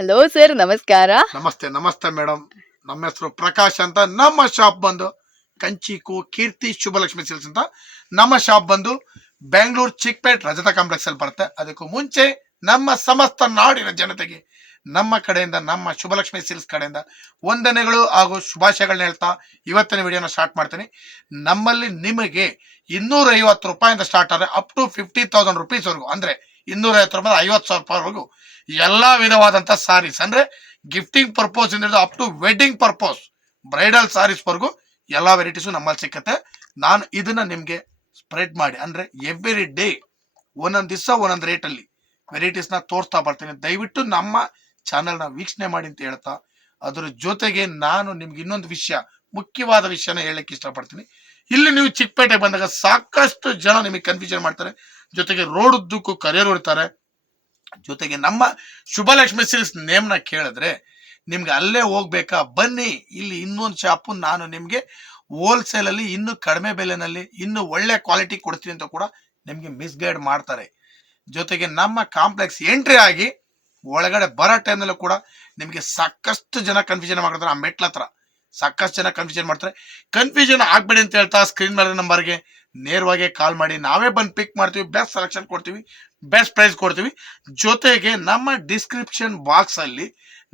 Hello sir ನಮಸ್ಕಾರ. ನಮಸ್ತೆ ನಮಸ್ತೆ ಮೇಡಮ್ ನಮ್ಮ ಹೆಸರು ಪ್ರಕಾಶ್ ಅಂತ. ನಮ್ಮ ಶಾಪ್ ಬಂದು ಕಂಚಿಕು ಕೀರ್ತಿ ಶುಭಲಕ್ಷ್ಮಿ ಸಿಲ್ಸ್ ಅಂತ. ನಮ್ಮ ಶಾಪ್ ಬಂದು ಬೆಂಗಳೂರು ಚಿಕ್ಕಪೇಟ್ ರಜತ ಕಾಂಪ್ಲೆಕ್ಸ್ ಅಲ್ಲಿ ಬರುತ್ತೆ. ಅದಕ್ಕೂ ಮುಂಚೆ ನಮ್ಮ ಸಮಸ್ತ ನಾಡಿನ ಜನತೆಗೆ ನಮ್ಮ ಕಡೆಯಿಂದ, ನಮ್ಮ ಶುಭಲಕ್ಷ್ಮಿ ಸಿಲ್ಸ್ ಕಡೆಯಿಂದ ವಂದನೆಗಳು ಹಾಗೂ ಶುಭಾಶಯಗಳನ್ನ ಹೇಳ್ತಾ ಇವತ್ತಿನ ವಿಡಿಯೋನ ಸ್ಟಾರ್ಟ್ ಮಾಡ್ತೀನಿ. ನಮ್ಮಲ್ಲಿ ನಿಮಗೆ ಇನ್ನೂರ ಐವತ್ತು ರೂಪಾಯಿಂದ ಸ್ಟಾರ್ಟ್ ಆದರೆ ಅಪ್ ಟು ಫಿಫ್ಟಿ ತೌಸಂಡ್ ರುಪೀಸ್ವರೆಗೂ ಅಂದ್ರೆ ಇನ್ನೂರ ಐವತ್ತು ರೂಪಾಯಿ ಐವತ್ತು ಸಾವಿರ ರೂಪಾಯಿವರೆಗೂ ಎಲ್ಲ ವಿಧವಾದಂಥ ಸಾರೀಸ್ ಅಂದ್ರೆ ಗಿಫ್ಟಿಂಗ್ ಪರ್ಪೋಸ್ ಇಂದ up to wedding purpose bridal ಸಾರೀಸ್ವರೆಗೂ ಎಲ್ಲ ವೆರೈಟೀಸು ನಮ್ಮಲ್ಲಿ ಸಿಕ್ಕತ್ತೆ. ನಾನು ಇದನ್ನ ನಿಮಗೆ ಸ್ಪ್ರೆಡ್ ಮಾಡಿ, ಅಂದ್ರೆ ಎವ್ರಿ ಡೇ ಒಂದೊಂದು ದಿವಸ ಒಂದೊಂದು ರೇಟಲ್ಲಿ ಅಲ್ಲಿ ವೆರೈಟೀಸ್ನ ತೋರಿಸ್ತಾ ಬರ್ತೀನಿ. ದಯವಿಟ್ಟು ನಮ್ಮ ಚಾನೆಲ್ನ ವೀಕ್ಷಣೆ ಮಾಡಿ ಅಂತ ಹೇಳ್ತಾ, ಅದ್ರ ಜೊತೆಗೆ ನಾನು ನಿಮ್ಗೆ ಇನ್ನೊಂದು ವಿಷಯ, ಮುಖ್ಯವಾದ ವಿಷಯನ ಹೇಳಕ್ ಇಷ್ಟಪಡ್ತೀನಿ. ಇಲ್ಲಿ ನೀವು ಚಿಕ್ಕಪೇಟೆಗೆ ಬಂದಾಗ ಸಾಕಷ್ಟು ಜನ ನಿಮಗೆ ಕನ್ಫ್ಯೂಷನ್ ಮಾಡ್ತಾರೆ. ಜೊತೆಗೆ ರೋಡ್ ಉದ್ದಕ್ಕೂ ಕರೆಯರ್ ಹೊಡ್ತಾರೆ. ಜೊತೆಗೆ ನಮ್ಮ ಶುಭಲಕ್ಷ್ಮಿ ಸಿಲ್ಸ್ ನೇಮ್ನ ಕೇಳಿದ್ರೆ ನಿಮ್ಗೆ ಅಲ್ಲೇ ಹೋಗ್ಬೇಕಾ? ಬನ್ನಿ, ಇಲ್ಲಿ ಇನ್ನೊಂದು ಶಾಪು ನಾನು ನಿಮಗೆ ಹೋಲ್ಸೇಲ್ ಅಲ್ಲಿ ಇನ್ನು ಕಡಿಮೆ ಬೆಲೆನಲ್ಲಿ, ಇನ್ನು ಒಳ್ಳೆ ಕ್ವಾಲಿಟಿ ಕೊಡ್ತೀನಿ ಅಂತ ಕೂಡ ನಿಮಗೆ ಮಿಸ್ಗೈಡ್ ಮಾಡ್ತಾರೆ. ಜೊತೆಗೆ ನಮ್ಮ ಕಾಂಪ್ಲೆಕ್ಸ್ ಎಂಟ್ರಿ ಆಗಿ ಒಳಗಡೆ ಬರೋ ಟೈಮ್ನಲ್ಲೂ ಕೂಡ ನಿಮಗೆ ಸಾಕಷ್ಟು ಜನ ಕನ್ಫ್ಯೂಷನ್ ಮಾಡ್ತಾರೆ ಆ ಮೆಟ್ಲ ಹತ್ರ. ಸಾಕಷ್ಟು ಜನ ಕನ್ಫ್ಯೂಷನ್ ಮಾಡ್ತಾರೆ. ಕನ್ಫ್ಯೂಷನ್ ಆಗಬೇಡಿ ಅಂತ ಹೇಳ್ತಾ ಸ್ಕ್ರೀನ್ ಮೇಲೆ ನಂಬರ್ಗೆ ನೇರವಾಗಿ ಕಾಲ್ ಮಾಡಿ. ನಾವೇ ಬಂದು ಪಿಕ್ ಮಾಡ್ತೀವಿ ಬೆಸ್ಟ್ ಸೆಲೆಕ್ಷನ್ ಕೊಡ್ತೀವಿ ಬೆಸ್ಟ್ ಪ್ರೈಸ್ ಕೊಡ್ತೀವಿ. ಜೊತೆಗೆ ನಮ್ಮ ಡಿಸ್ಕ್ರಿಪ್ಷನ್ ಬಾಕ್ಸ್ ಅಲ್ಲಿ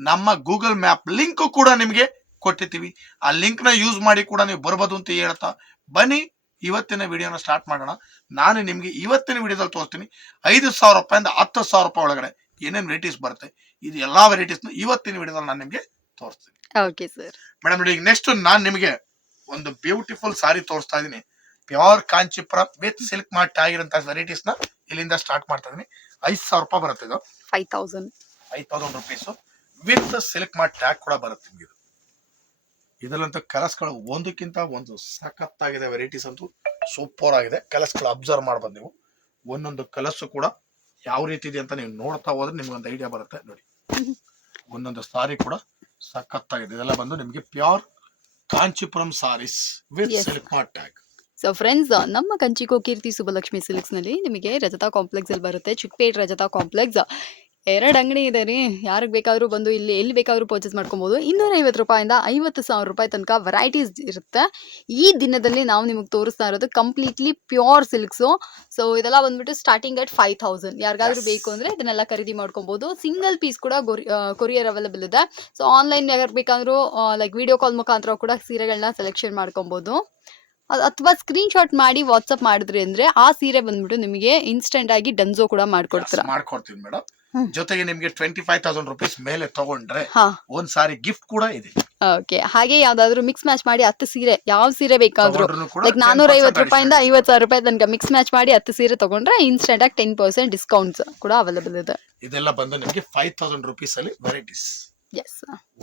ನಮ್ಮ ಗೂಗಲ್ ಮ್ಯಾಪ್ ಲಿಂಕ್ ಕೂಡ ನಿಮಗೆ ಕೊಟ್ಟಿರ್ತೀವಿ. ಆ ಲಿಂಕ್ನ ಯೂಸ್ ಮಾಡಿ ಕೂಡ ನೀವು ಬರ್ಬೋದು ಅಂತ ಹೇಳ್ತಾ ಬನ್ನಿ. ಇವತ್ತಿನ ವಿಡಿಯೋನ ಸ್ಟಾರ್ಟ್ ಮಾಡೋಣ. ನಾನು ನಿಮ್ಗೆ ಇವತ್ತಿನ ವಿಡಿಯೋದಲ್ಲಿ ತೋರಿಸ್ತೀನಿ. ಐದು ಸಾವಿರ ರೂಪಾಯಿಂದ ಹತ್ತು ಸಾವಿರ ರೂಪಾಯಿ ಒಳಗಡೆ ಏನೇನು ವೆರೈಟೀಸ್ ಬರುತ್ತೆ ಇದು ಎಲ್ಲಾ ವೆರೈಟೀಸ್ನ ಇವತ್ತಿನ ವಿಡಿಯೋದಲ್ಲಿ ನಾನು ನಿಮ್ಗೆ ತೋರಿಸ್ತೀನಿ. ಮೇಡಮ್ ನೋಡಿ ಈಗ ನೆಕ್ಸ್ಟ್ ನಾನು ನಿಮಗೆ ಒಂದು ಬ್ಯೂಟಿಫುಲ್ ಸಾರಿ ತೋರಿಸ್ತಾ ಇದ್ದೀನಿ. Pure Kanchipuram with silk mart ಆಗಿರೋಂಥ ವೆರೈಟೀಸ್ನ ಇಲ್ಲಿಂದ ಸ್ಟಾರ್ಟ್ ಮಾಡ್ತಾ ಇದೀನಿ. ಐದು ಸಾವಿರ ರೂಪಾಯಿ ಬರುತ್ತೆ ಇದು. ಫೈವ್ ತೌಸಂಡ್ ಐದು thousand rupees with silk mart tag ಕೂಡ ಬರುತ್ತೆ ನಿಮಗೆ ಇದು. ಇದರಲ್ಲಂತೂ ಕಲರ್ಸ್ಗಳು ಒಂದಕ್ಕಿಂತ ಒಂದು ಸಖತ್ತಾಗಿದೆ ವೆರೈಟೀಸ್ ಅಂತೂ ಸೂಪರ್ ಆಗಿದೆ. ಕಲರ್ಸ್ಗಳು ಅಬ್ಸರ್ವ್ ಮಾಡ್ಬೋದು ನೀವು. ಒಂದೊಂದು ಕಲಸು ಕೂಡ ಯಾವ ರೀತಿ ಇದೆ ಅಂತ ನೀವು ನೋಡ್ತಾ ಹೋದ್ರೆ ನಿಮ್ಗೆ ಒಂದು ಐಡಿಯಾ ಬರುತ್ತೆ ನೋಡಿ. ಒಂದೊಂದು ಸಾರಿ ಕೂಡ ಸಖತ್ತಾಗಿದೆ. ಇದೆಲ್ಲ ಬಂದು ನಿಮಗೆ pure Kanchipuram saris with. Silk mart tag so friends ನಮ್ಮ ಕಂಚಿಕೋ ಕೀರ್ತಿ ಸುಬ್ಬಲಕ್ಷ್ಮಿ ಸಿಲ್ಕ್ಸ್ನಲ್ಲಿ ನಿಮಗೆ ರಜತಾ ಕಾಂಪ್ಲೆಕ್ಸ್ ಅಲ್ಲಿ ಬರುತ್ತೆ ಚಿಕ್ಕಪೇಟ್ ರಜತಾ ಕಾಂಪ್ಲೆಕ್ಸ್. ಎರಡು ಅಂಗಡಿ ಇದೆ ರೀ. ಯಾರಿಗೆ ಬೇಕಾದರೂ ಬಂದು ಇಲ್ಲಿ ಎಲ್ಲಿ ಬೇಕಾದರೂ ಪರ್ಚೇಸ್ ಮಾಡ್ಕೊಬೋದು. ಇನ್ನೂರ ಐವತ್ತು ರೂಪಾಯಿಂದ ಐವತ್ತು ಸಾವಿರ ರೂಪಾಯಿ ತನಕ ವೆರೈಟೀಸ್ ಇರುತ್ತೆ. ಈ ದಿನದಲ್ಲಿ ನಾವು ನಿಮಗೆ ತೋರಿಸ್ತಾ ಇರೋದು ಕಂಪ್ಲೀಟ್ಲಿ ಪ್ಯೂರ್ ಸಿಲ್ಕ್ಸು ಸೊ ಇದೆಲ್ಲ ಬಂದ್ಬಿಟ್ಟು ಸ್ಟಾರ್ಟಿಂಗ್ ಅಟ್ ಫೈವ್ ತೌಸಂಡ್ ಯಾರಿಗಾದ್ರೂ ಬೇಕು ಅಂದರೆ ಇದನ್ನೆಲ್ಲ ಖರೀದಿ ಮಾಡ್ಕೊಬೋದು. ಸಿಂಗಲ್ ಪೀಸ್ ಕೂಡ ಕೊರಿಯರ್ ಅವೈಲೇಬಲ್ ಇದೆ. ಸೊ ಆನ್ಲೈನ್ ಯಾರು ಬೇಕಾದರೂ ಲೈಕ್ ವಿಡಿಯೋ ಕಾಲ್ ಮುಖಾಂತರ ಕೂಡ ಸೀರೆಗಳನ್ನ ಸೆಲೆಕ್ಷನ್ ಮಾಡ್ಕೊಬೋದು. ಅಥವಾ ಸ್ಕ್ರೀನ್ ಶಾಟ್ ಮಾಡಿ ವಾಟ್ಸಪ್ ಮಾಡಿದ್ರಿ ಅಂದ್ರೆ ಆ ಸೀರೆ ಬಂದ್ಬಿಟ್ಟು ನಿಮಗೆ ಇನ್ಸ್ಟೆಂಟ್ ಆಗಿ ಡನ್ಸೋ ಕೂಡ ಮಾಡ್ಕೊಡ್ತೀರಾ? ಮಾಡ್ಕೊಡ್ತೀನಿ ಮೇಡಮ್ ಜೊತೆಗೆ ನಿಮಗೆ ಟ್ವೆಂಟಿ ಫೈವ್ ತೌಸಂಡ್ ರುಪೀಸ್ ಮೇಲೆ ತಗೊಂಡ್ರೆ ಒಂದ್ ಸಾರಿ ಗಿಫ್ಟ್ ಕೂಡ ಇದೆ. ಓಕೆ ಹಾಗೆ ಯಾವ್ದಾದ್ರು ಮಿಕ್ಸ್ ಮ್ಯಾಚ್ ಮಾಡಿ ಹತ್ತು ಸೀರೆ ಯಾವ ಸೀರೆ ಬೇಕಾದ್ರೂ. ಲೈಕ್ ನಾನೂರ 10% ಐವತ್ತು ರೂಪಾಯಿಂದ ಐವತ್ತು ಸಾವಿರ ರೂಪಾಯಿ ತನಕ ಮಿಕ್ಸ್ ಮ್ಯಾಚ್ ಮಾಡಿ ಹತ್ತು ಸೀರೆ ತಗೊಂಡ್ರೆ ಇನ್ಸ್ಟೆಂಟ್ ಆಗಿ ಟೆನ್ ಪರ್ಸೆಂಟ್ ಡಿಸ್ಕೌಂಟ್ಸ್ ಕೂಡ ಅವೈಲೇಬಲ್ ಇದೆ. ಇದೆಲ್ಲ ಬಂದು ನಿಮಗೆ ಫೈವ್ ತೌಸಂಡ್ ರುಪೀಸ್ ಅಲ್ಲಿ ವೆರೈಟೀಸ್ ಎಸ್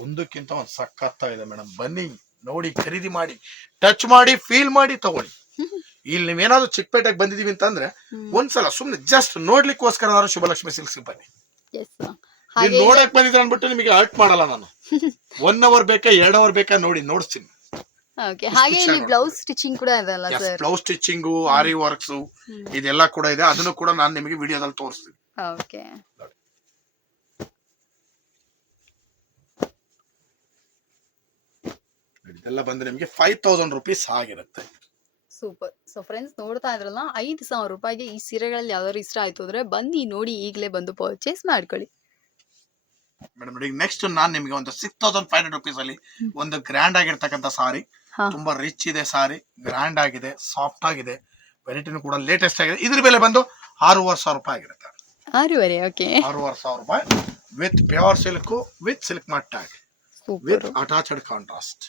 ಒಂದಕ್ಕಿಂತ ಒಂದು ಸಖತ್ತಾಗಿದೆ ಮೇಡಮ್ ಬನ್ನಿ. ನೋಡಿ ಖರೀದಿ ಮಾಡಿ ಟಚ್ ಮಾಡಿ ಫೀಲ್ ಮಾಡಿ ತಗೊಳ್ಳಿ. ಇಲ್ಲಿ ನೀವೇನಾದ್ರು ಚಿಕ್ಕಪೇಟೆಗೆ ಬಂದಿದೀವಿ ಅಂತಂದ್ರೆ ಒಂದ್ಸಲ ಸುಮ್ನೆ ಜಸ್ಟ್ ನೋಡ್ಲಿಕ್ಕೋಸ್ಕರ ಶುಭಲಕ್ಷ್ಮಿ ಸಿಲ್ಕ್ಸ್ ಬನ್ನಿ. ನೀವು ನೋಡಕ್ ಬಂದಿದ್ರೆ ಅನ್ಬಿಟ್ಟು ನಿಮಗೆ ಹರ್ಟ್ ಮಾಡಲ್ಲ ನಾನು. ಒನ್ ಅವರ್ ಬೇಕಾ ಎರಡ್ ಅವರ್ ಬೇಕಾ ನೋಡಿ ನೋಡಿಸ್ತೀನಿ. ಓಕೆ ಹಾಗೆ ಇಲ್ಲಿ ಬ್ಲೌಸ್ ಸ್ಟಿಚಿಂಗ್ ಕೂಡ ಇದೆ ಅಲ್ಲ sir blouse stitching aari works ಇದೆಲ್ಲ ಕೂಡ ಇದೆ. ಅದನ್ನು ಕೂಡ ನಾನು ನಿಮಗೆ ವಿಡಿಯೋದಲ್ಲಿ ತೋರಿಸ್ತೀನಿ. ಓಕೆ ಇದೆಲ್ಲ ಬಂದು ನಿಮಗೆ ಫೈವ್ ತೌಸಂಡ್ ರುಪೀಸ್ ಆಗಿರುತ್ತೆ. ಸೂಪರ್ ಸೊ ಫ್ರೆಂಡ್ಸ್ ನೋಡ್ತಾ ಇದ್ರಲ್ಲ ಐದು ಸಾವಿರ ರೂಪಾಯಿಗೆ ಈ ಸೀರೆಗಳಲ್ಲಿ ಯಾವ್ದಾದ್ರು ಇಷ್ಟ ಆಯ್ತು ಅಂದ್ರೆ ಬನ್ನಿ ನೋಡಿ ಈಗಲೇ ಬಂದು ಪರ್ಚೇಸ್ ಮಾಡ್ಕೊಳ್ಳಿ. ಮೇಡಮ್ ನೋಡಿ ನೆಕ್ಸ್ಟ್ ನಾನು ನಿಮಗೆ ಒಂದು six thousand five hundred rupees ಅಲ್ಲಿ ಒಂದು ಗ್ರ್ಯಾಂಡ್ ಆಗಿರ್ತಕ್ಕಂಥ ಸಾರಿ ತುಂಬಾ ರಿಚ್ ಇದೆ ಸಾರಿ ಗ್ರ್ಯಾಂಡ್ ಆಗಿದೆ ಸಾಫ್ಟ್ ಆಗಿದೆ ವೆರೈಟಿನೂ ಕೂಡ ಲೇಟೆಸ್ಟ್ ಆಗಿದೆ. ಇದ್ರ ಬೆಲೆ ಬಂದು ಆರೂವರೆ ಸಾವಿರ ರೂಪಾಯಿ ಆಗಿರುತ್ತೆ. ಆರೂವರೆ ಓಕೆ ಆರೂವರೆ ಸಾವಿರ ರೂಪಾಯಿ with pure silk with silk ಮಟ್ಟ tag with attached contrast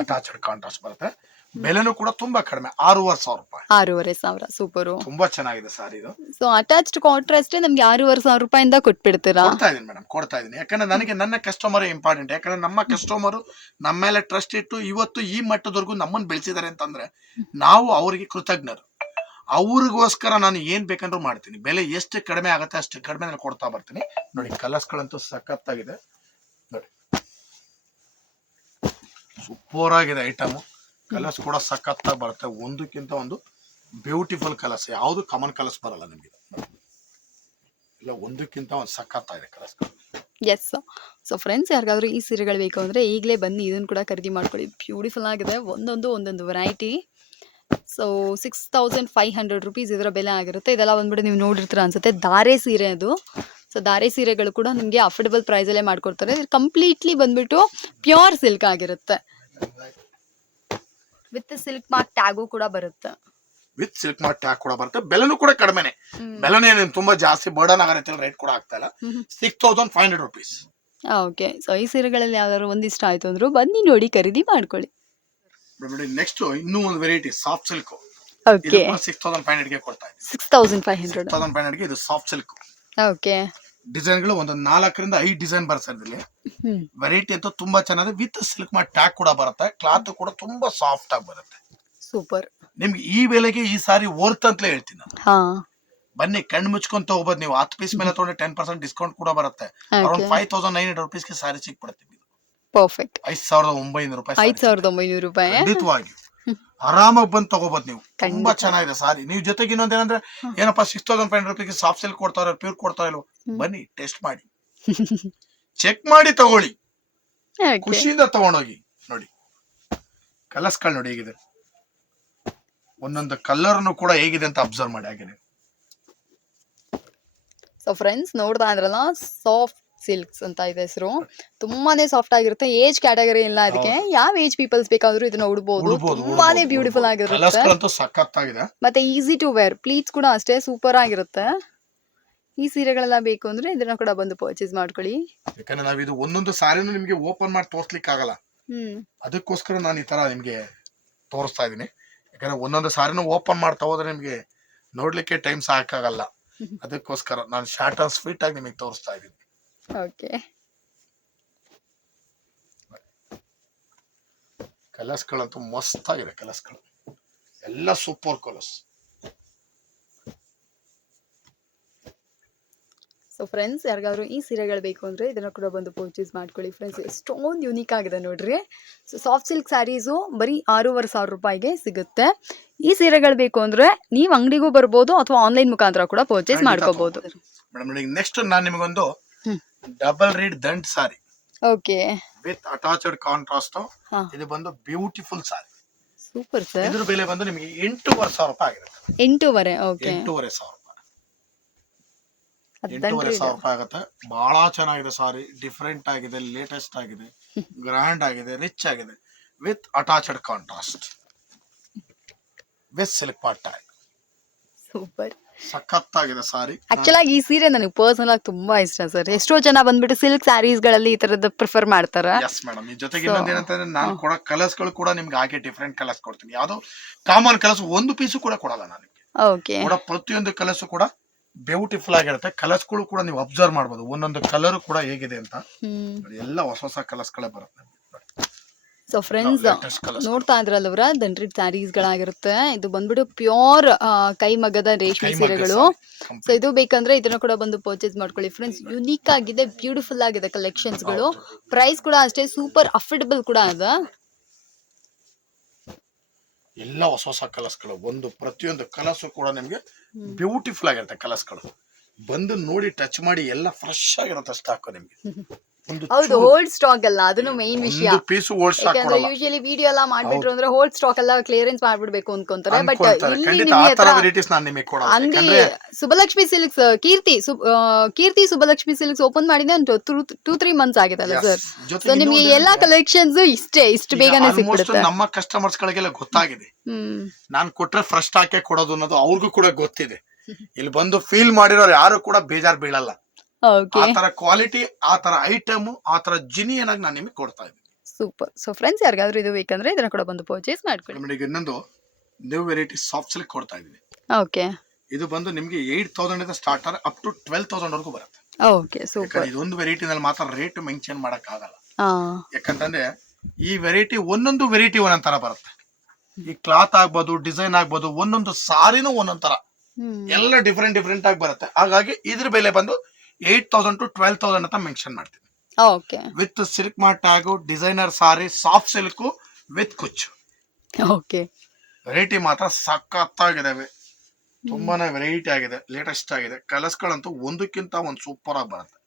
attached contrast ಬರುತ್ತೆ. ಬೆಲೆನೂ ಕೂಡ ತುಂಬಾ ಕಡಿಮೆ ಆರೂವರೆ ಸಾವಿರ ರೂಪಾಯಿ. ಆರೂವರೆ ಸಾವಿರ ಸೂಪರು. ತುಂಬಾ ಚೆನ್ನಾಗಿದೆ ಸರ್ ಇದು. ಸೊ ಅಟ್ಯಾಚ್ಡ್ ಕಾಂಟ್ರಾಸ್ಟ್ ನಮ್ಗೆ ಆರೂವರೆ ಸಾವಿರ ರೂಪಾಯಿಂದ ಕೊಟ್ಬಿಡ್ತೀರಾ? ಕೊಡ್ತಾ ಇದೀನಿ ಮೇಡಮ್ ಕೊಡ್ತಾ ಇದೀನಿ ಯಾಕಂದ್ರೆ ನನಗೆ ನನ್ನ ಕಸ್ಟಮರ್ ಇಂಪಾರ್ಟೆಂಟ್ ಯಾಕಂದ್ರೆ ನಮ್ಮ ಕಸ್ಟಮರ್ ನಮ್ಮ ಮೇಲೆ ಟ್ರಸ್ಟ್ ಇಟ್ಟು ಇವತ್ತು ಈ ಮಟ್ಟದವರೆಗೂ ನಮ್ಮನ್ನ ಬೆಳೆಸಿದ್ದಾರೆ ಅಂತಂದ್ರೆ ನಾವು ಅವರಿಗೆ ಕೃತಜ್ಞರು. ಅವ್ರಿಗೋಸ್ಕರ ನಾನು ಏನ್ ಬೇಕಂದ್ರೂ ಮಾಡ್ತೀನಿ. ಬೆಲೆ ಎಷ್ಟು ಕಡಿಮೆ ಆಗುತ್ತೆ ಅಷ್ಟು ಕಡಿಮೆ ನಾನು ಕೊಡ್ತಾ ಬರ್ತೀನಿ. ನೋಡಿ ಕಲರ್ಸ್ಗಳಂತೂ ಸಖತ್ತಾಗಿದೆ ನೋಡಿ ಸೂಪರ್ ಆಗಿದೆ ಐಟಮ್ ಕಲರ್ಸ್ ಕೂಡ ಸಖತ್ತಾಗಿ ಬರುತ್ತೆ. ಒಂದಕ್ಕಿಂತ ಒಂದು ಬ್ಯೂಟಿಫುಲ್ ಕಲರ್ಸ್ ಯಾವುದು ಕಾಮನ್ ಕಲರ್ಸ್ ಬರಲ್ಲ ನಿಮಗೆ. ಇಲ್ಲ, ಒಂದಕ್ಕಿಂತ ಒಂದು ಸಖತ್ತಾಗಿದೆ ಕಲರ್ಸ್ ಎಸ್ ಸೊ ಫ್ರೆಂಡ್ಸ್ ಯಾರಿಗಾದ್ರೂ ಈ ಸೀರೆಗಳು ಬೇಕು ಅಂದರೆ ಈಗಲೇ ಬನ್ನಿ. ಇದನ್ನು ಕೂಡ ಖರೀದಿ ಮಾಡ್ಕೊಳ್ಳಿ. ಬ್ಯೂಟಿಫುಲ್ ಆಗಿದೆ. ಒಂದೊಂದು ಒಂದೊಂದು variety so six thousand five hundred rupees ಇದರ ಬೆಲೆ ಆಗಿರುತ್ತೆ. ಇದೆಲ್ಲ ಬಂದ್ಬಿಟ್ಟು ನೀವು ನೋಡಿರ್ತೀರ ಅನ್ಸುತ್ತೆ. ಧಾರೆ ಸೀರೆ ಅದು. ಸೊ ಧಾರೆ ಸೀರೆಗಳು ಕೂಡ ನಿಮಗೆ ಅಫೋರ್ಡಬಲ್ ಪ್ರೈಸಲ್ಲೇ ಮಾಡ್ಕೊಡ್ತಾರೆ. ಕಂಪ್ಲೀಟ್ಲಿ ಬಂದ್ಬಿಟ್ಟು ಪ್ಯೂರ್ ಸಿಲ್ಕ್ ಆಗಿರುತ್ತೆ. ವಿತ್ ಸಿಲ್ಕ್ ಮಾರ್ಕ್ ಟ್ಯಾಗು ಕೂಡ ಬರುತ್ತೆ. ವಿತ್ ಸಿಲ್ಕ್ ಮಾರ್ಟ್ ಟ್ಯಾಗ್ ಕೂಡ ಬರುತ್ತೆ. ಬೆಲೆನೂ ಕೂಡ ಕಡಿಮೆನೆ. ಬೆಲೆನೇ ಏನ್ ತುಂಬಾ ಜಾಸ್ತಿ ಬರ್ಡನ್ ಆಗತ್ತೆ ರೇಟ್ ಕೂಡ ಆಗ್ತಾ ಇಲ್ಲ. Six thousand five hundred rupees okay so ಈ ಸೀರೆಗಳಲ್ಲಿ ಯಾವ್ದಾದ್ರು ಒಂದಿಷ್ಟ ಆಯ್ತು ಅಂದ್ರು ಬನ್ನಿ ನೋಡಿ ಖರೀದಿ ಮಾಡ್ಕೊಳ್ಳಿ. ನೋಡಿ ನೆಕ್ಸ್ಟ್ ಇನ್ನೂ ಒಂದು variety soft silk okay six thousand five ಹಂಡ್ರೆಡ್ಗೆ ಕೊಡ್ತಾ six thousand five hundred thousand five ಹಂಡ್ರೆಡ್ಗೆ ಇದು ಸಾಫ್ಟ್ ಸಿಲ್ಕ್ ಓಕೆ ಡಿಸೈನ್ಗಳು ಒಂದು ನಾಲ್ಕರಿಂದ ಐದು ಡಿಸೈನ್ ಬರುತ್ತೆ ವೆರೈಟಿ ಅಂತೂ ತುಂಬಾ ಚೆನ್ನಾಗಿದೆ. ವಿತ್ ಸಿಲ್ಕ್ ಮಾಡಿ ಟ್ಯಾಗ್ ಕೂಡ ಬರುತ್ತೆ. ಕ್ಲಾತ್ ಕೂಡ ತುಂಬಾ ಸಾಫ್ಟ್ ಆಗಿ ಬರುತ್ತೆ. ಸೂಪರ್ ನಿಮ್ಗೆ ಈ ಬೆಲೆಗೆ ಈ ಸಾರಿ ವರ್ತ್ ಅಂತಲೇ ಹೇಳ್ತೀನಿ ನಾನು. ಬನ್ನಿ ಕಣ್ಣು ಮುಚ್ಕೊಂತ ಹೋಗ್ಬೋದು ನೀವು. ಹತ್ತು ಪೀಸ್ ಮೇಲೆ ತಗೊಂಡ್ರೆ ಟೆನ್ ಪರ್ಸೆಂಟ್ ಡಿಸ್ಕೌಂಟ್ ಕೂಡ ಬರುತ್ತೆ. Around five thousand nine hundred ರುಪೀಸ್ಗೆ sari ಸಿಕ್ಬಿಡುತ್ತೆ ನಿಮ್ಗೆ. ಪರ್ಫೆಕ್ಟ್ ಐದ್ ಸಾವಿರದ ಒಂಬೈನೂರು ರೂಪಾಯಿ ಐದ್ ಸಾವಿರದ ಒಂಬೈನೂರು ರೂಪಾಯಿ ಖಂಡಿತವಾಗಿ. ಆರಾಮಾಗಿ ಬಂದು ತಗೋಬೋದು ನೀವು. ತುಂಬಾ ಚೆನ್ನಾಗಿದೆ ಸಾರಿ. ನೀವು ಜೊತೆಗೆ ಇನ್ನೊಂದ್ ಏನಂದ್ರೆ ಏನಪ್ಪಾ six thousand five hundred rupees soft silk ಕೊಡ್ತಾರ ಪ್ಯೂರ್ ಕೊಡ್ತಾ ಇಲ್ವ? ಬನ್ನಿ ಟೆಸ್ಟ್ ಮಾಡಿ. ಚೆಕ್ ಮಾಡಿ ತಗೊಳ್ಳಿ. ಖುಷಿಯಿಂದ ತಗೊಂಡೋಗಿ. ನೋಡಿ. ಕಲರ್ಸ್ಗಳು ನೋಡಿ ಹೇಗಿದೆ. ಒಂದೊಂದು ಕಲರ್ನು ಕೂಡ ಹೇಗಿದೆ ಅಂತ ಅಬ್ಸರ್ವ್ ಮಾಡಿ ಹಾಗೆ ಸೊ ಫ್ರೆಂಡ್ಸ್ ನೋಡ್ತಾ ಇದ್ರಲ್ಲ ಸಾಫ್ಟ್ ಸಿಲ್ಕ್ಸ್ ಅಂತ ಇದೆ ಹೆಸರು. ತುಂಬಾನೇ ಸಾಫ್ಟ್ ಆಗಿರುತ್ತೆ. ಏಜ್ ಕ್ಯಾಟಗರಿ ಇಲ್ಲ ಅದಕ್ಕೆ. ಯಾವ ಏಜ್ ಪೀಪಲ್ಸ್ ಬೇಕಾದ್ರೂ ಇದನ್ನ ಉಡ್ಬೋದು. ತುಂಬಾನೇ ಬ್ಯೂಟಿಫುಲ್. ಆಗಿರುತ್ತೆ. ಮತ್ತೆ ಈಸಿ ಟು ವೇರ್ ಪ್ಲೀಟ್ಸ್ ಕೂಡ ಅಷ್ಟೇ ಸೂಪರ್ ಆಗಿರುತ್ತೆ. ಈ ಸೀರೆಗಳೆಲ್ಲ ಬೇಕು ಅಂದ್ರೆ ಇದನ್ನ ಕೂಡ ಬಂದು ಪರ್ಚೇಸ್ ಮಾಡ್ಕೊಳ್ಳಿ. ಯಾಕಂದ್ರೆ ನಾವು ಇದು ಒಂದೊಂದು ಸಾರಿನೂ ನಿಮಗೆ ಓಪನ್ ಮಾಡಿ ತೋರ್ಸ್ಲಿಕ್ಕೆ ಆಗಲ್ಲ ಹ್ಮ್. ಅದಕ್ಕೋಸ್ಕರ ನಾನು ಈ ತರ ನಿಮ್ಗೆ ತೋರಿಸ್ತಾ ಇದೀನಿ ಯಾಕಂದ್ರೆ ಒಂದೊಂದು ಸಾರಿನೂ ಓಪನ್ ಮಾಡ್ತಾ ಹೋದ್ರೆ ನಿಮ್ಗೆ ನೋಡ್ಲಿಕ್ಕೆ ಟೈಮ್ ಸಾಕಾಗಲ್ಲ. ಅದಕ್ಕೋಸ್ಕರ ನಾನು ಶಾರ್ಟ್ ಅಂಡ್ ಸ್ವೀಟ್ ಆಗಿ ನಿಮಗೆ ತೋರಿಸ್ತಾ ಇದ್ದೀನಿ. ಓಕೆ ಕಲರ್ಸ್ಗಳಂತೂ ಮಸ್ತ್ ಆಗಿದೆ ಕಲರ್ಸ್ಗಳು ಎಲ್ಲ ಸೂಪರ್ ಕಲರ್ಸ್ ಸೊ ಫ್ರೆಂಡ್ಸ್ ಯಾರಿಗಾದ್ರು ಈ ಸೀರೆಗಳು ಬೇಕು ಅಂದರೆ ಇದನ್ನು ಕೂಡ ಬಂದು ಪರ್ಚೇಸ್ ಮಾಡ್ಕೊಳ್ಳಿ. ಫ್ರೆಂಡ್ಸ್ ಎಷ್ಟೊಂದು ಯೂನಿಕ್ ಆಗಿದೆ ನೋಡ್ರಿ. ಸೊ ಸಾಫ್ಟ್ ಸಿಲ್ಕ್ ಸ್ಯಾರೀಸು ಬರೀ ಆರೂವರೆ ಸಾವಿರ ರೂಪಾಯಿಗೆ ಸಿಗುತ್ತೆ. ಈ ಸೀರೆಗಳು ಬೇಕು ಅಂದರೆ ನೀವು ಅಂಗಡಿಗೂ ಬರ್ಬೋದು ಅಥವಾ ಆನ್ಲೈನ್ ಮುಖಾಂತರ ಕೂಡ ಪರ್ಚೇಸ್ ಮಾಡ್ಕೋಬಹುದು ಮೇಡಮ್ ನೆಕ್ಸ್ಟ್ ನಾನು ನಿಮಗೊಂದು. ಡಬಲ್ ರೀಡ್ ದಂಟ್ sari. Okay. With attached contrast. ಇದು ಬಂದು ಬ್ಯೂಟಿಫುಲ್ ಸಾರಿ. Super sir. ಇದ್ರ ಬೆಲೆ ಬಂದು ನಿಮಗೆ ಎಂಟೂವರೆ ಸಾವಿರ ರೂಪಾಯಿ ಆಗಿರುತ್ತೆ. ಎಂಟೂವರೆ ಓಕೆ. ಎಂಟೂವರೆ ಸಾವಿರ ಎಂಟೂವರೆ ಸಾವಿರ ರೂಪಾಯಿ ಆಗುತ್ತೆ. ಬಹಳ ಚೆನ್ನಾಗಿದೆ ಸಾರಿ. ಡಿಫ್ರೆಂಟ್ ಆಗಿದೆ ಲೇಟೆಸ್ಟ್ ಆಗಿದೆ ಗ್ರ್ಯಾಂಡ್ ಆಗಿದೆ ರಿಚ್ ಆಗಿದೆ. With attached contrast. With silk pot super. ಸಖತ್ತಾಗಿದೆ ಸಾರಿ. ಆಕ್ಚುಲ್ ಆಗಿ ಈ ಸೀರೆ ನನಗೆ ಪರ್ಸನಲ್ ಆಗಿ ತುಂಬಾ ಇಷ್ಟ ಸರ್. ಎಷ್ಟೋ ಜನ ಬಂದ್ಬಿಟ್ಟು ಸಿಲ್ಕ್ ಸ್ಯಾರೀಸ್ಗಳಲ್ಲಿ ಈ ತರದ ಪ್ರಿಫರ್ ಮಾಡ್ತಾರ. ಎಸ್ ಮೇಡಮ್ ಈ ಜೊತೆಗೆ ಇನ್ನೊಂದು ಏನಂತಂದ್ರೆ ನಾನು. ಕೊಡೋ ಕಲರ್ಸ್ಗಳು ಕೂಡ ನಿಮ್ಗೆ ಹಾಗೆ ಡಿಫ್ರೆಂಟ್ ಕಲರ್ಸ್ ಕೊಡ್ತೀನಿ. ಯಾವ್ದೋ ಕಾಮನ್ ಕಲರ್ಸ್ ಒಂದು ಪೀಸು ಕೂಡ ಕೊಡಲ್ಲ ನಾನು ನಿಮ್ಗೆ. ಓಕೆ ಕೂಡ ಪ್ರತಿಯೊಂದು ಕಲರ್ಸ್ ಕೂಡ ಬ್ಯೂಟಿಫುಲ್ ಆಗಿರುತ್ತೆ. ಕಲರ್ಸ್ಗಳು ಕೂಡ ನೀವು ಅಬ್ಸರ್ವ್ ಮಾಡಬಹುದು ಒಂದೊಂದು ಕಲರ್ ಕೂಡ ಹೇಗಿದೆ ಅಂತ. ಎಲ್ಲ ಹೊಸ ಹೊಸ ಕಲರ್ಸ್ ಗಳೇ ಬರುತ್ತೆ. ಸೊ ಫ್ರೆಂಡ್ಸ್ ನೋಡ್ತಾ ಇದ್ರಲ್ಲವ್ರ ದಂಡ್ರಿಡ್ ಸ್ಯಾರೀಸ್ ಗಳಾಗಿರುತ್ತೆ. ಇದು ಬಂದ್ಬಿಟ್ಟು ಪ್ಯೂರ್ ಕೈಮಗ್ಗದ ರೇಷ್ಮೆ ಸೀರೆಗಳು. ಸೊ ಇದು ಬೇಕಂದ್ರೆ ಇದನ್ನ ಕೂಡ ಬಂದು ಪರ್ಚೇಸ್ ಮಾಡ್ಕೊಳ್ಳಿ. ಫ್ರೆಂಡ್ಸ್ ಯುನೀಕ್ ಆಗಿದೆ ಬ್ಯೂಟಿಫುಲ್ ಆಗಿದೆ ಕಲೆಕ್ಷನ್ಸ್ಗಳು. ಪ್ರೈಸ್ ಕೂಡ ಅಷ್ಟೇ ಸೂಪರ್ ಅಫೋರ್ಡಬಲ್ ಕೂಡ ಅದ. ಎಲ್ಲ ಹೊಸ ಹೊಸ ಕಲರ್ಸ್ಗಳು ಒಂದು ಪ್ರತಿಯೊಂದು ಕಲರ್ಸ್ ಕೂಡ ನಿಮ್ಗೆ ಬ್ಯೂಟಿಫುಲ್ ಆಗಿರುತ್ತೆ ಕಲರ್ಸ್ಗಳು ಬಂದು ನೋಡಿ ಟಚ್ ಮಾಡಿ ಎಲ್ಲ ಫ್ರೆಶ್ ಆಗಿರುತ್ತೆ ಸ್ಟಾಕ್ ನಿಮ್ಗೆ. ಹೌದು ಹೋಲ್ಡ್ ಸ್ಟಾಕ್ ಅಲ್ಲ ಅದನ್ನು ಮೇನ್ ವಿಷಯ. ಪೀಸ್ ಹೋಲ್ಡ್ ಸ್ಟಾಕ್ ಯಾಕಂದ್ರೆ ಯೂಶುವಲಿ ವಿಡಿಯೋ ಎಲ್ಲಾ ಮಾಡ್ಬಿಟ್ರು ಅಂದ್ರೆ ಹೋಲ್ಡ್ ಸ್ಟಾಕ್ ಎಲ್ಲ ಕ್ಲಿಯರೆನ್ಸ್ ಮಾಡ್ಬಿಡ್ಬೇಕು ಅನ್ಕೊಂತಾರೆ ಬಟ್ ಇಲ್ಲಿ ನಿಮಗೆ ಹತ್ರ ವೆರೈಟೀಸ್ ನಾನು ನಿಮಗೆ ಕೊಡೋದು ಅಂಗಡಿ Subalakshmi silks Keerthi Keerthi Subalakshmi silks open ಮಾಡಿದೆ ಒಂದು ಟೂ ತ್ರೀ ಮಂತ್ಸ್ ಆಗಿದೆ Yes. ಸರ್ ಸೊ ನಿಮ್ಗೆ ಎಲ್ಲಾ ಕಲೆಕ್ಷನ್ಸ್ ಇಷ್ಟೇ ಇಷ್ಟ ಬೇಗನೆ ಸಿಗುತ್ತೆ ಸಿಕ್ಬಿಡುತ್ತೆ ನಮ್ಮ ಕಸ್ಟಮರ್ಸ್ ಗಳಿಗೆಲ್ಲ ಗೊತ್ತಾಗಿದೆ. ನಾನು ನಾನ್ ಕೊಟ್ರೆ ಫ್ರೆಶ್ ಸ್ಟಾಕೆ ಕೊಡೋದು ಅನ್ನೋದು ಅವ್ರಿಗೂ ಕೂಡ ಗೊತ್ತಿದೆ. ಇಲ್ಲಿ ಬಂದು ಫೀಲ್ ಮಾಡಿರೋರು ಯಾರು ಕೂಡ ಬೇಜಾರ್ ಬೀಳಲ್ಲ. ಆತರ ಆ ತರ ಕ್ವಾಲಿಟಿ ಆ ತರ ಐಟಮ್ ಆ ತರ ಏನಾಗಿ ಆಗಿ ನಾನು ನಿಮಗೆ ಕೊಡ್ತಾ ಇದ್ದೀನಿ. ಸೂಪರ್ ಸೊ ಫ್ರೆಂಡ್ಸ್ ಯಾರಿಗಾದ್ರೂ ಇದು ಬೇಕಂದ್ರೆ ಇದನ್ನ ಕೂಡ ಬಂದು ಪರ್ಚೇಸ್ ಮಾಡ್ಕೊಳ್ಳಿ. ಈಗ ಇನ್ನೊಂದು ನ್ಯೂ ವೆರೈಟಿ ಸಾಫ್ಟ್ ಸಿಲ್ಕ್ ಕೊಡ್ತಾ ಇದ್ದೀನಿ. ಓಕೆ ಇದು ಬಂದು ನಿಮಗೆ ಏಟ್ ತೌಸಂಡ್ ಇಂದ ಸ್ಟಾರ್ಟ್ ಆದ್ರೆ ಅಪ್ ಟು ಟ್ವೆಲ್ ತೌಸಂಡ್ ವರೆಗೂ ಬರುತ್ತೆ. ಓಕೆ ಸೂಪರ್ ಇದೊಂದು ವೆರೈಟಿನಲ್ಲಿ ಮಾತ್ರ ರೇಟ್ ಮೆನ್ಷನ್ ಮಾಡಕ್ ಆಗಲ್ಲ ಯಾಕಂತಂದ್ರೆ ಈ ವೆರೈಟಿ ಒಂದೊಂದು ವೆರೈಟಿ ಒಂದೊಂದ್ ತರ ಬರುತ್ತೆ. ಈ ಕ್ಲಾತ್ ಆಗ್ಬೋದು ಡಿಸೈನ್ ಆಗ್ಬೋದು ಒಂದೊಂದು ಸಾರಿನೂ ಒಂದೊಂದ್ ತರ. ಎಲ್ಲ ಡಿಫ್ರೆಂಟ್ ಡಿಫ್ರೆಂಟ್ ಆಗಿ ಬರುತ್ತೆ. ಹಾಗಾಗಿ ಇದ್ರ ಬೆಲೆ ಬಂದು eight thousand to twelve thousand ಅಂತ ಮೆನ್ಷನ್ ಮಾಡ್ತೀನಿ ಓಕೆ. ವಿತ್ ಸಿಲ್ಕ್ ಮಾ tag designer sari soft silk with Kuch okay. Variety ಮಾತ್ರ ಸಖತ್ತಾಗಿದಾವೆ. ತುಂಬಾನೇ ವೆರೈಟಿ ಆಗಿದೆ ಲೇಟೆಸ್ಟ್ ಆಗಿದೆ. ಕಲರ್ಸ್ಗಳಂತೂ ಒಂದಕ್ಕಿಂತ ಒಂದು ಸೂಪರ್ ಆಗಿ ಬರುತ್ತೆ.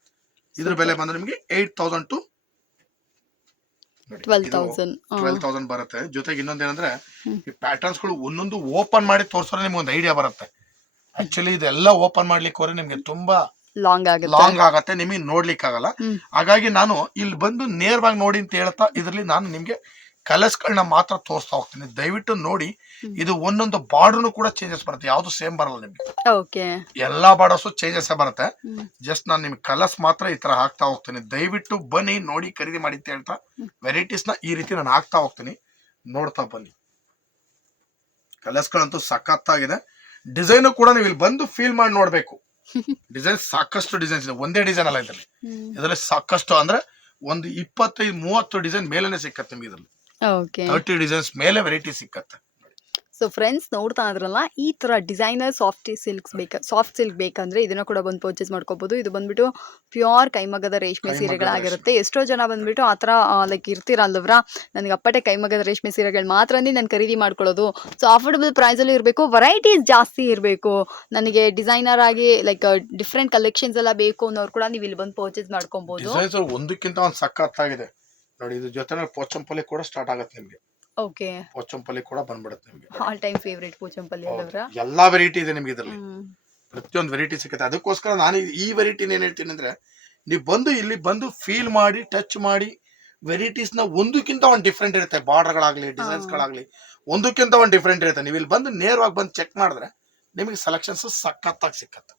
ಇದ್ರ ಬೆಲೆ ಬಂದ್ರೆ ನಿಮಗೆ eight thousand to twelve thousand twelve thousand ಬರುತ್ತೆ. ಜೊತೆಗೆ ಇನ್ನೊಂದೇನಂದ್ರೆ. ಈ ಪ್ಯಾಟರ್ನ್ಸ್ಗಳು ಒಂದೊಂದು ಓಪನ್ ಮಾಡಿ ತೋರ್ಸೋರೆ ನಿಮ್ಗೆ ಒಂದು ಐಡಿಯಾ ಬರುತ್ತೆ. ಆಕ್ಚುಲಿ ಇದೆಲ್ಲ ಓಪನ್ ಮಾಡ್ಲಿಕ್ಕೆ ಹೋದ್ರೆ ನಿಮ್ಗೆ ತುಂಬಾ ಲಾಂಗ್ ಆಗುತ್ತೆ. ಲಾಂಗ್ ಆಗತ್ತೆ. ನಿಮಗೆ ನೋಡ್ಲಿಕ್ಕೆ ಆಗಲ್ಲ. ಹಾಗಾಗಿ ನಾನು ಇಲ್ಲಿ ಬಂದು ನೇರವಾಗಿ ನೋಡಿ ಅಂತ ಹೇಳ್ತಾ ಇದ್ರಲ್ಲಿ ನಾನು ನಿಮ್ಗೆ ಕಲರ್ಸ್ಗಳನ್ನ ಮಾತ್ರ ತೋರಿಸ್ತಾ ಹೋಗ್ತೀನಿ. ದಯವಿಟ್ಟು ನೋಡಿ ಇದು ಒಂದೊಂದು ಬಾರ್ಡರ್ನು ಕೂಡ ಚೇಂಜಸ್ ಬರುತ್ತೆ. ಯಾವ್ದು ಸೇಮ್ ಬರಲ್ಲ ನಿಮ್ಗೆ. ಎಲ್ಲಾ ಬಾರ್ಡರ್ಸು ಚೇಂಜಸ್ ಬರುತ್ತೆ. ಜಸ್ಟ್ ನಾನು ನಿಮ್ಗೆ ಕಲರ್ಸ್ ಮಾತ್ರ ಈ ತರ ಹಾಕ್ತಾ ಹೋಗ್ತೀನಿ. ದಯವಿಟ್ಟು ಬನ್ನಿ ನೋಡಿ ಖರೀದಿ ಮಾಡಿ ಅಂತ ಹೇಳ್ತಾ. ವೆರೈಟೀಸ್ನ ಈ ರೀತಿ ನಾನು ಹಾಕ್ತಾ ಹೋಗ್ತೀನಿ. ನೋಡ್ತಾ ಬನ್ನಿ. ಕಲರ್ಸ್ಗಳಂತೂ ಸಖತ್ತಾಗಿದೆ. ಡಿಸೈನ್ ಕೂಡ ನೀವು ಇಲ್ಲಿ ಬಂದು ಫೀಲ್ ಮಾಡಿ ನೋಡ್ಬೇಕು. ಡಿಸೈನ್ ಸಾಕಷ್ಟು ಡಿಸೈನ್ಸ್ ಇದೆ. ಒಂದೇ ಡಿಸೈನ್ ಅಲ್ಲ ಇದರಲ್ಲಿ. ಇದರಲ್ಲಿ ಸಾಕಷ್ಟು ಅಂದ್ರೆ ಒಂದು ಇಪ್ಪತ್ತೈದು ಮೂವತ್ತು ಡಿಸೈನ್ ಮೇಲೆನೆ ಸಿಕ್ಕತ್ತೆ ನಿಮ್ಗೆ ಇದರಲ್ಲಿ. ಓಕೆ ತರ್ಟಿ ಡಿಸೈನ್ಸ್ ಮೇಲೆ ವೆರೈಟಿ ಸಿಕ್ಕತ್ತೆ. ಸೊ ಫ್ರೆಂಡ್ಸ್ ನೋಡ್ತಾ ಇದ್ರಲ್ಲ ಈ ತರ ಡಿಸೈನರ್ ಸಾಫ್ಟ್ ಸಿಲ್ಕ್ಸ್ ಬೇಕ ಸಾಫ್ಟ್ ಸಿಲ್ಕ್ ಬೇಕಂದ್ರೆ ಇದನ್ನ ಕೂಡ ಬಂದು ಪರ್ಚೇಸ್ ಮಾಡ್ಕೋಬಹುದು ಇದು ಬಂದ್ಬಿಟ್ಟು ಪ್ಯೂರ್ ಕೈಮಗದ ರೇಷ್ಮೆ ಸೀರೆಗಳಾಗಿರುತ್ತೆ. ಎಷ್ಟೋ ಜನ ಬಂದ್ಬಿಟ್ಟು ಆ ಥರ ಲೈಕ್ ಇರ್ತೀರಲ್ವರ ನನಗೆ ಅಪ್ಪಟೆ ಕೈಮಗದ ರೇಷ್ಮೆ ಸೀರೆಗಳು ಮಾತ್ರನೇ ನಾನು ಖರೀದಿ ಮಾಡ್ಕೊಳ್ಳೋದು. ಸೊ ಅಫೋರ್ಡಬಲ್ ಪ್ರೈಸಲ್ಲೂ ಇರಬೇಕು ವೆರೈಟೀಸ್ ಜಾಸ್ತಿ ಇರಬೇಕು. ನನಗೆ ಡಿಸೈನರ್ ಆಗಿ ಲೈಕ್ ಡಿಫ್ರೆಂಟ್ ಕಲೆಕ್ಷನ್ಸ್ ಎಲ್ಲ ಬೇಕು ಅನ್ನೋರು ಕೂಡ ನೀವು ಇಲ್ಲಿ ಬಂದು ಪರ್ಚೇಸ್ ಮಾಡ್ಕೊಬಹುದು ಡಿಸೈನ್ಸ್ ಒಂದಕ್ಕಿಂತ ಒಂದು ಸಖತ್ತಾಗಿದೆ. ನೋಡಿ ಇದು ಜೊತೆ ಪೋಚಂಪಲ್ಲಿ ಕೂಡ ಸ್ಟಾರ್ಟ್ ಆಗುತ್ತೆ ನಿಮ್ಗೆ. ಓಕೆ. ಪೋಚಂಪಲ್ಲಿ ಕೂಡ ಬಂದ್ಬಿಡುತ್ತೆ ನಿಮಗೆ. ಆಲ್ ಟೈಮ್ ಫೇವರೇಟ್ ಪೋಚಂಪಲ್ಲಿ ಎಲ್ಲಾ ವೆರೈಟಿ ಇದೆ ನಿಮಗೆ ಇದರಲ್ಲಿ. ಪ್ರತಿಯೊಂದು ವೆರೈಟಿ ಸಿಗುತ್ತೆ. ಅದಕ್ಕೋಸ್ಕರ ನಾನು ಈ ವೆರೈಟಿನ ಏನ್ ಹೇಳ್ತೀನಿ ಅಂದ್ರೆ ನೀವು ಬಂದು ಇಲ್ಲಿ ಬಂದು ಫೀಲ್ ಮಾಡಿ ಟಚ್ ಮಾಡಿ ವೆರೈಟೀಸ್ನ ಒಂದಕ್ಕಿಂತ ಒಂದು ಡಿಫ್ರೆಂಟ್ ಇರುತ್ತೆ. ಬಾರ್ಡರ್ಗಳಾಗ್ಲಿ ಡಿಸೈನ್ಸ್ ಗಳಾಗ್ಲಿ ಒಂದಕ್ಕಿಂತ ಒಂದು ಡಿಫ್ರೆಂಟ್ ಇರುತ್ತೆ. ನೀವು ಇಲ್ಲಿ ಬಂದು ನೇರವಾಗಿ ಬಂದು ಚೆಕ್ ಮಾಡಿದ್ರೆ ನಿಮಗೆ ಸೆಲೆಕ್ಷನ್ಸ್ ಸಖತ್ತಾಗಿ ಸಿಕ್ಕತ್ತೆ.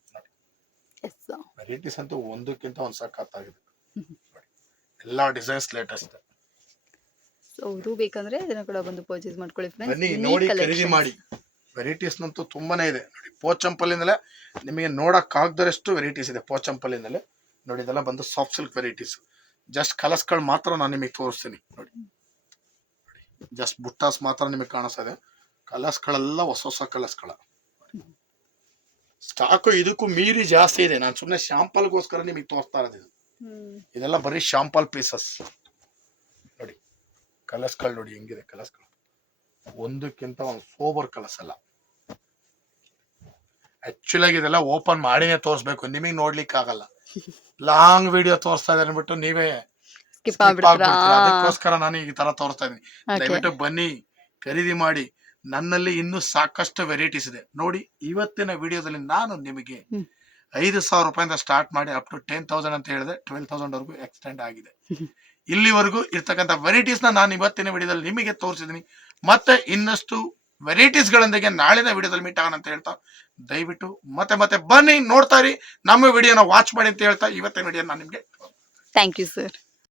ವೆರೈಟೀಸ್ ಅಂತೂ ಒಂದಕ್ಕಿಂತ ಒಂದು ಸಖತ್ತಾಗಿದೆ. ಎಲ್ಲಾ ಡಿಸೈನ್ಸ್ ಲೇಟೆಸ್ಟ್ ಸೊ ಇದು ಬೇಕಂದ್ರೆ ಇದನ್ನ ಕೂಡ ಬಂದು ಪರ್ಚೇಸ್ ಮಾಡ್ಕೊಳ್ಳಿ ಬನ್ನಿ ನೋಡಿ ಖರೀದಿ ಮಾಡಿ. ವೆರೈಟೀಸ್ ನಂತೂ ತುಂಬಾನೇ ಇದೆ. ನೋಡಿ ಪೋಚಂಪಲ್ಲಿಂದಲೇ ನಿಮಗೆ ನೋಡಕ್ ಆಗದಷ್ಟು ವೆರೈಟೀಸ್ ಇದೆ ಪೋಚಂಪಲ್ಲಿಂದಲೇ ನೋಡಿ ಇದೆಲ್ಲ ಬಂದು ಸಾಫ್ಟ್ ಸಿಲ್ಕ್ ವೆರೈಟೀಸ್ ಜಸ್ಟ್ ಕಲರ್ಸ್ಗಳು ಮಾತ್ರ ನಾನು ನಿಮಗೆ ತೋರಿಸ್ತೀನಿ. ನೋಡಿ. ಜಸ್ಟ್ ಬುಟ್ಟಾಸ್ ಮಾತ್ರ ನಿಮಗೆ ಕಾಣಿಸ್ತಾ ಇದೆ. ಕಲರ್ಸ್ಗಳೆಲ್ಲ ಹೊಸ ಹೊಸ ಕಲರ್ಸ್ಗಳ ಸ್ಟಾಕು ಇದಕ್ಕೂ ಮೀರಿ ಜಾಸ್ತಿ ಇದೆ. ನಾನು ಸುಮ್ಮನೆ ಶಾಂಪಲ್ಗೋಸ್ಕರ ನಿಮಗೆ ತೋರಿಸ್ತಾ ಇರೋದು ಇದು. ಇದೆಲ್ಲ ಬರೀ ಶಾಂಪಲ್ ಪೀಸಸ್ ಕಲರ್ಸ್ಗಳು ನೋಡಿ ಹೆಂಗಿದೆ ಕಲರ್ಸ್ಗಳು ಒಂದಕ್ಕಿಂತ ಒಂದು ಸೋಬರ್ ಕಲರ್ಸ್ ಅಲ್ಲ ಆಕ್ಚುಲ್ ಆಗಿ ಇದೆಲ್ಲ ಓಪನ್ ಮಾಡಿನೇ ತೋರಿಸ್ಬೇಕು. ನಿಮಗೆ ನೋಡ್ಲಿಕ್ಕೆ ಆಗಲ್ಲ. ಲಾಂಗ್ ವಿಡಿಯೋ ತೋರಿಸ್ತಾ ಇದ್ದಾರೆ ಅನ್ಬಿಟ್ಟು ನೀವೇ. ಅದಕ್ಕೋಸ್ಕರ ನಾನು ಈ ತರ ತೋರಿಸ್ತಾ ಇದ್ದೀನಿ. ದಯವಿಟ್ಟು ಬನ್ನಿ ಖರೀದಿ ಮಾಡಿ. ನನ್ನಲ್ಲಿ ಇನ್ನೂ ಸಾಕಷ್ಟು ವೆರೈಟೀಸ್ ಇದೆ. ನೋಡಿ ಇವತ್ತಿನ ವಿಡಿಯೋದಲ್ಲಿ ನಾನು ನಿಮಗೆ. ಐದು ಸಾವಿರ ರೂಪಾಯಿಂದ ಸ್ಟಾರ್ಟ್ ಮಾಡಿ ಅಪ್ ಟು ಟೆನ್ ತೌಸಂಡ್ ಅಂತ ಹೇಳಿದೆ. ಟ್ವೆಲ್ ತೌಸಂಡ್ ವರೆಗೂ ಎಕ್ಸ್ಟೆಂಡ್ ಆಗಿದೆ. ಇಲ್ಲಿವರೆಗೂ ಇರ್ತಕ್ಕಂಥ ವೆರೈಟೀಸ್ನ ನಾನು ಇವತ್ತಿನ ವಿಡಿಯೋದಲ್ಲಿ ನಿಮಗೆ ತೋರಿಸಿದ್ದೀನಿ. ಮತ್ತೆ ಇನ್ನಷ್ಟು ವೆರೈಟೀಸ್ ಗಳೊಂದಿಗೆ ನಾಳಿನ ವಿಡಿಯೋದಲ್ಲಿ ಮೀಟ್ ಆಗೋಣ ಅಂತ ಹೇಳ್ತಾ ದಯವಿಟ್ಟು ಮತ್ತೆ ಮತ್ತೆ ಬನ್ನಿ, ನೋಡ್ತಾ ಇರಿ. ನಮ್ಮ ವಿಡಿಯೋನ ವಾಚ್ ಮಾಡಿ ಅಂತ ಹೇಳ್ತಾ ಇವತ್ತಿನ ವಿಡಿಯೋ ನಾನು ನಿಮಗೆ ಥ್ಯಾಂಕ್ ಯು ಸರ್